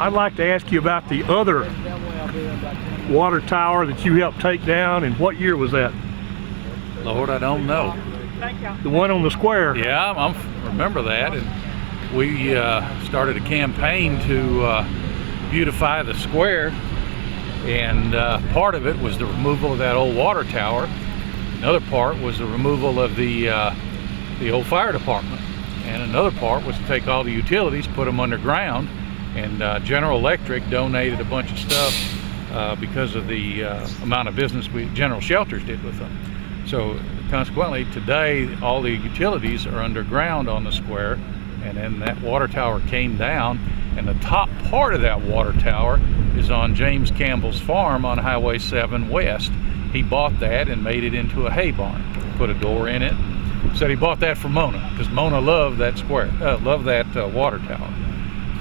I'd like to ask you about the other water tower that you helped take down, and what year was that? Lord, I don't know. The one on the square? Yeah, I remember that. And we started a campaign to beautify the square, and part of it was the removal of that old water tower. Another part was the removal of the old fire department, and another part was to take all the utilities, put them underground, and General Electric donated a bunch of stuff because of the amount of business General Shelters did with them. So consequently, today all the utilities are underground on the square, and then that water tower came down, and the top part of that water tower is on James Campbell's farm on Highway 7 West. He bought that and made it into a hay barn, put a door in it. Said he bought that for Mona, because Mona loved that square, loved that water tower.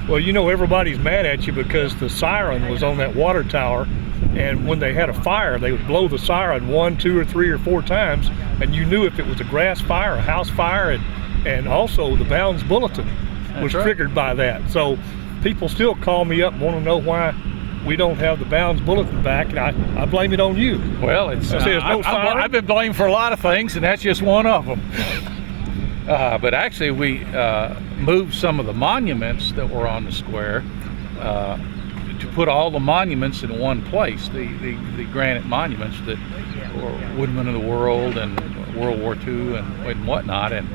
Well, you know, everybody's mad at you because the siren was on that water tower, and when they had a fire, they would blow the siren 1, 2, or 3, or 4 times, and you knew if it was a grass fire, a house fire, and also the Bounds Bulletin was triggered by that. So people still call me up and want to know why we don't have the Bounds Bulletin back, and I blame it on you. Well, it's I've been blamed for a lot of things, and that's just one of them. But actually, we moved some of the monuments that were on the square to put all the monuments in one place. The granite monuments that were Woodmen of the World and World War II and whatnot. And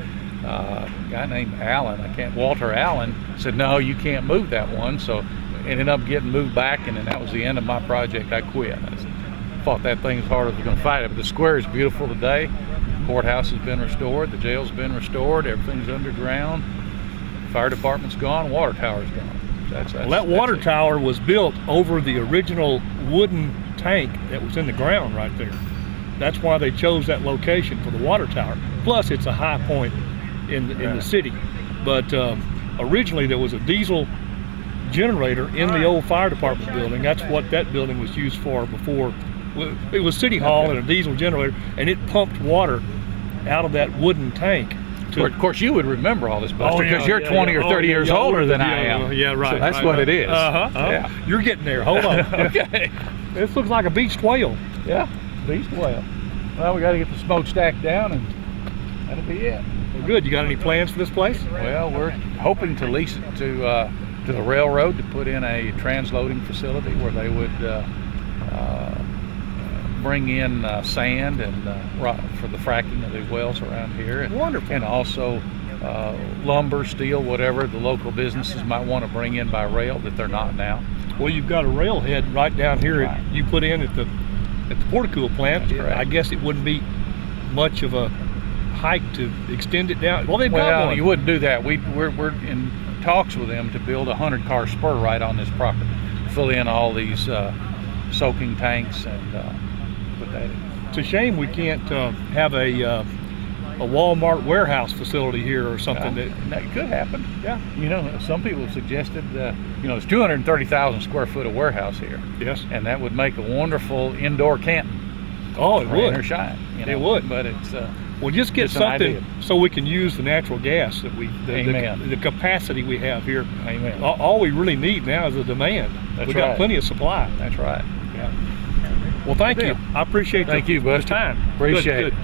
a guy named Walter Allen said, no, you can't move that one. So ended up getting moved back, and then that was the end of my project. I quit. I fought that thing as hard as I was going to fight it. But the square is beautiful today. The courthouse has been restored. The jail's been restored. Everything's underground. Fire department's gone. Water tower's gone. Well, that water tower was built over the original wooden tank that was in the ground right there. That's why they chose that location for the water tower. Plus, it's a high point in the city. But originally, there was a diesel generator in the old fire department building. That's what that building was used for before. It was City Hall and a diesel generator, and it pumped water out of that wooden tank. Of course, you would remember all this, Buster, because you're 20 or 30 years older than I am. Yeah, right. So that's what it is. Yeah. You're getting there. Hold on. Okay. This looks like a beached whale. Yeah, beached whale. Well, we got to get the smokestack down, and that'll be it. Well, good. You got any plans for this place? Well, we're hoping to lease it to the railroad to put in a transloading facility where they would bring in sand and rock for the fracking of the wells around here. And, wonderful. And also lumber, steel, whatever the local businesses might want to bring in by rail that they're not now. Well, you've got a railhead right down here. Right. You put in at the Porticool plant. I guess it wouldn't be much of a hike to extend it down. Well, they've got one. You wouldn't do that. We're in talks with them to build a 100-car spur right on this property, fill in all these soaking tanks, and put that in. It's a shame we can't have a Walmart warehouse facility here or something. That could happen. Yeah. You know, some people have suggested, there's 230,000 square foot of warehouse here. Yes. And that would make a wonderful indoor camping. Oh, it would. Rain or shine. It would. But it's well, just get something so we can use the natural gas that the capacity we have here. Amen. All we really need now is a demand. That's we right. got plenty of supply. That's right. Yeah. Well, thank you. I appreciate Thank you, Buster. time. Appreciate it. Good.